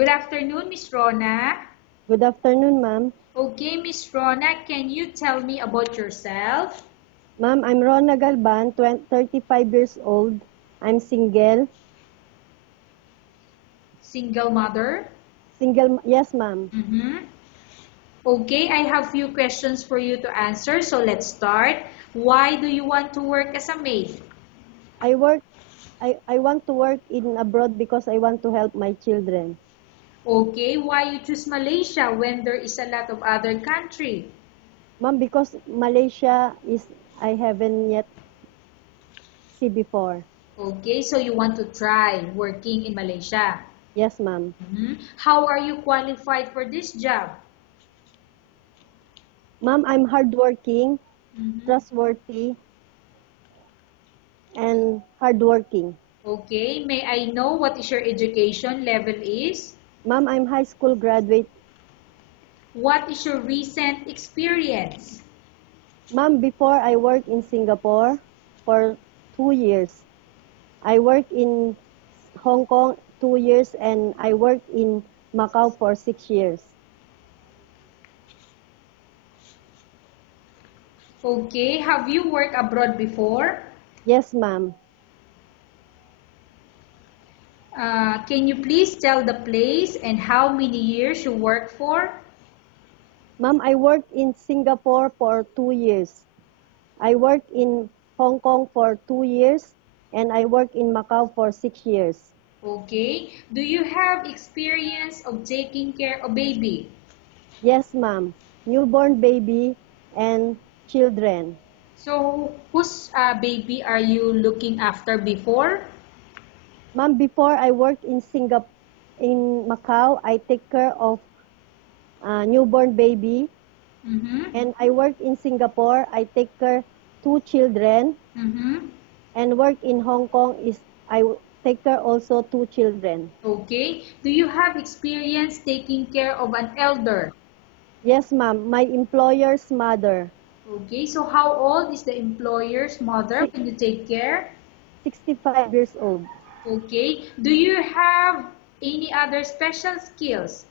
Good afternoon, Miss Rona. Good afternoon, ma'am. Okay, Miss Rona, can you tell me about yourself? Ma'am, I'm Rona Galban, 35 years old. I'm single. Single mother? Single, yes, ma'am. Okay, I have few questions for you to answer, so let's start. Why do you want to work as a maid? I want to work in abroad because I want to help my children. Okay, why you choose Malaysia when there is a lot of other country? Ma'am, because Malaysia I haven't yet see before. Okay, so you want to try working in Malaysia. Yes, ma'am. How are you qualified for this job? Ma'am, I'm hardworking, trustworthy, and hardworking. Okay, may I know what is your education level is? Ma'am, I'm high school graduate. What is your recent experience? Ma'am, before I worked in Singapore for 2 years. I worked in Hong Kong 2 years and I worked in Macau for 6 years. Okay, have you worked abroad before? Yes, ma'am. Can you please tell the place and how many years you worked for? Ma'am, I worked in Singapore for 2 years. I worked in Hong Kong for 2 years and I worked in Macau for 6 years. Okay, do you have experience of taking care of baby? Yes, ma'am. Newborn baby and children. So, whose baby are you looking after before? Ma'am, before I worked in Macau, I take care of newborn baby. And I work in Singapore. I take care 2 children. And work in Hong Kong I take care also 2 children. Okay, do you have experience taking care of an elder? Yes, ma'am. My employer's mother. Okay, so how old is the employer's mother when you take care? 65 years old. Okay, do you have any other special skills?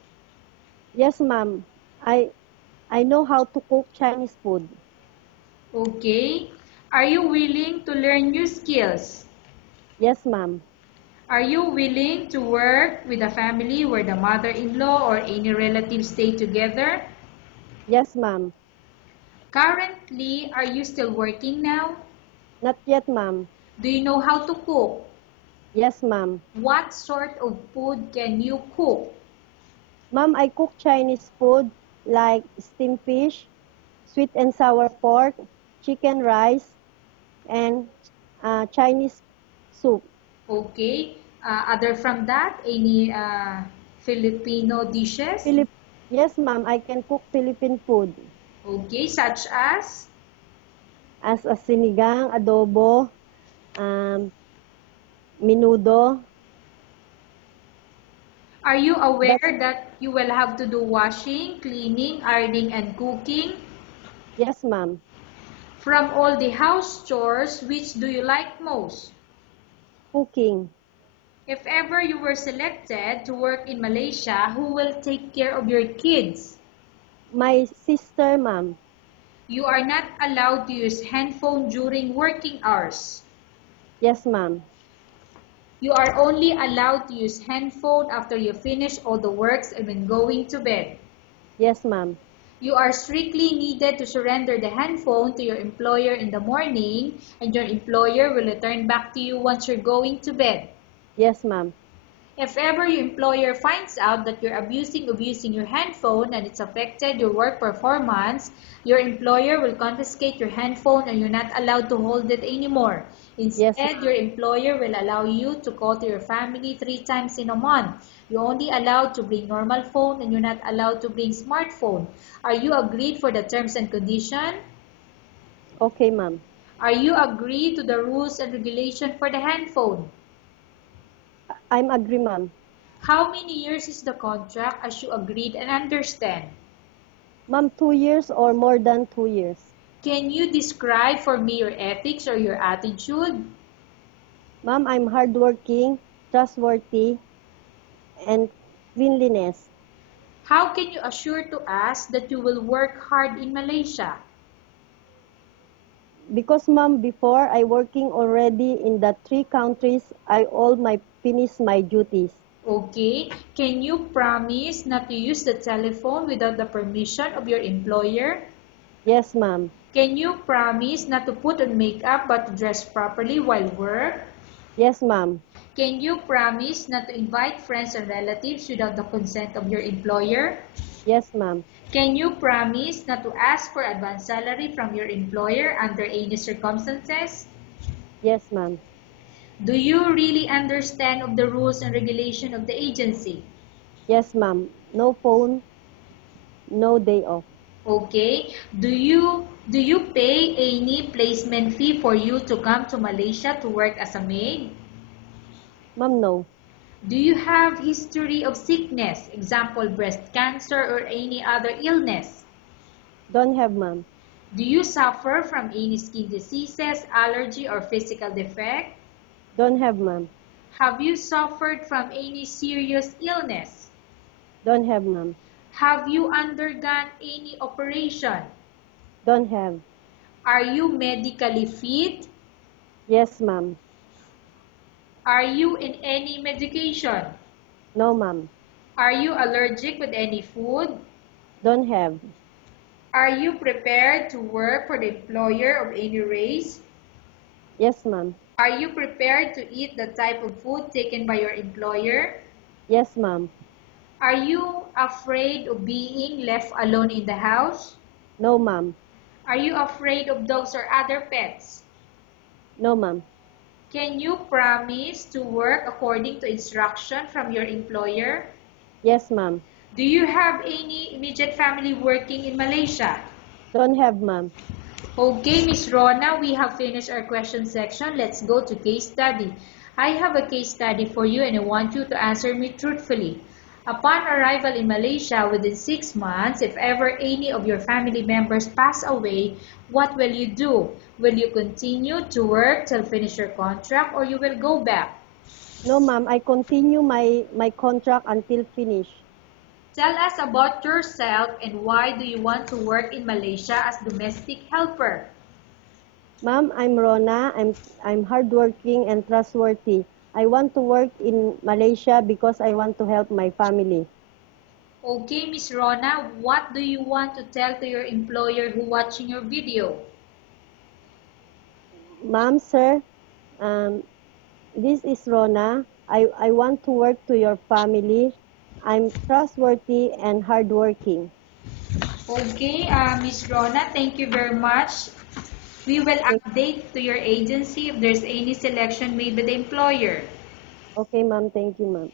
Yes, ma'am. I know how to cook Chinese food. Okay, are you willing to learn new skills? Yes, ma'am. Are you willing to work with a family where the mother-in-law or any relatives stay together? Yes, ma'am. Currently, are you still working now? Not yet, ma'am. Do you know how to cook? Yes, ma'am. What sort of food can you cook? Ma'am, I cook Chinese food like steamed fish, sweet and sour pork, chicken rice, and Chinese soup. Okay. Other from that, any Filipino dishes? Yes, ma'am. I can cook Philippine food. Okay, such as? As a sinigang, adobo, menudo. Are you aware that you will have to do washing, cleaning, ironing, and cooking? Yes, ma'am. From all the house chores, which do you like most? Cooking. If ever you were selected to work in Malaysia, who will take care of your kids? My sister, ma'am. You are not allowed to use handphone during working hours. Yes, ma'am. You are only allowed to use handphone after you finish all the works and when going to bed. Yes, ma'am. You are strictly needed to surrender the handphone to your employer in the morning, and your employer will return back to you once you're going to bed. Yes, ma'am. If ever your employer finds out that you're abusing of using your handphone and it's affected your work performance, your employer will confiscate your handphone and you're not allowed to hold it anymore. Instead, your employer will allow you to call to your family 3 times in a month. You're only allowed to bring normal phone and you're not allowed to bring smartphone. Are you agreed for the terms and condition? Okay, ma'am. Are you agreed to the rules and regulation for the handphone? I'm agree, ma'am. How many years is the contract as you agreed and understand? Ma'am, 2 years or more than 2 years. Can you describe for me your ethics or your attitude? Ma'am, I'm hardworking, trustworthy, and cleanliness. How can you assure to us that you will work hard in Malaysia? Because ma'am, before I working already in the 3 countries, I all my finish my duties. Okay. Can you promise not to use the telephone without the permission of your employer? Yes, ma'am. Can you promise not to put on makeup but to dress properly while work? Yes, ma'am. Can you promise not to invite friends or relatives without the consent of your employer? Yes, ma'am. Can you promise not to ask for advance salary from your employer under any circumstances? Yes, ma'am. Do you really understand of the rules and regulation of the agency? Yes, ma'am. No phone, no day off. Okay. Do you pay any placement fee for you to come to Malaysia to work as a maid? Ma'am, no. Do you have history of sickness, example breast cancer or any other illness? Don't have, ma'am. Do you suffer from any skin diseases, allergy or physical defect? Don't have, ma'am. Have you suffered from any serious illness? Don't have, ma'am. Have you undergone any operation? Don't have. Are you medically fit? Yes, ma'am. Are you in any medication? No, ma'am. Are you allergic with any food? Don't have. Are you prepared to work for the employer of any race? Yes, ma'am. Are you prepared to eat the type of food taken by your employer? Yes, ma'am. Are you afraid of being left alone in the house? No, ma'am. Are you afraid of dogs or other pets? No, ma'am. Can you promise to work according to instruction from your employer? Yes, ma'am. Do you have any immediate family working in Malaysia? Don't have, ma'am. Okay, Miss Rona, we have finished our question section. Let's go to case study. I have a case study for you and I want you to answer me truthfully. Upon arrival in Malaysia within 6 months, if ever any of your family members pass away, what will you do? Will you continue to work till finish your contract or you will go back? No, ma'am. I continue my contract until finish. Tell us about yourself and why do you want to work in Malaysia as domestic helper? Ma'am, I'm Rona. I'm hardworking and trustworthy. I want to work in Malaysia because I want to help my family. Okay, Miss Rona, what do you want to tell to your employer who watching your video? Ma'am, sir, this is Rona. I want to work to your family. I'm trustworthy and hardworking. Okay, Miss Rona, thank you very much. We will Thank- update to your agency if there's any selection made by the employer. Okay, ma'am. Thank you, ma'am.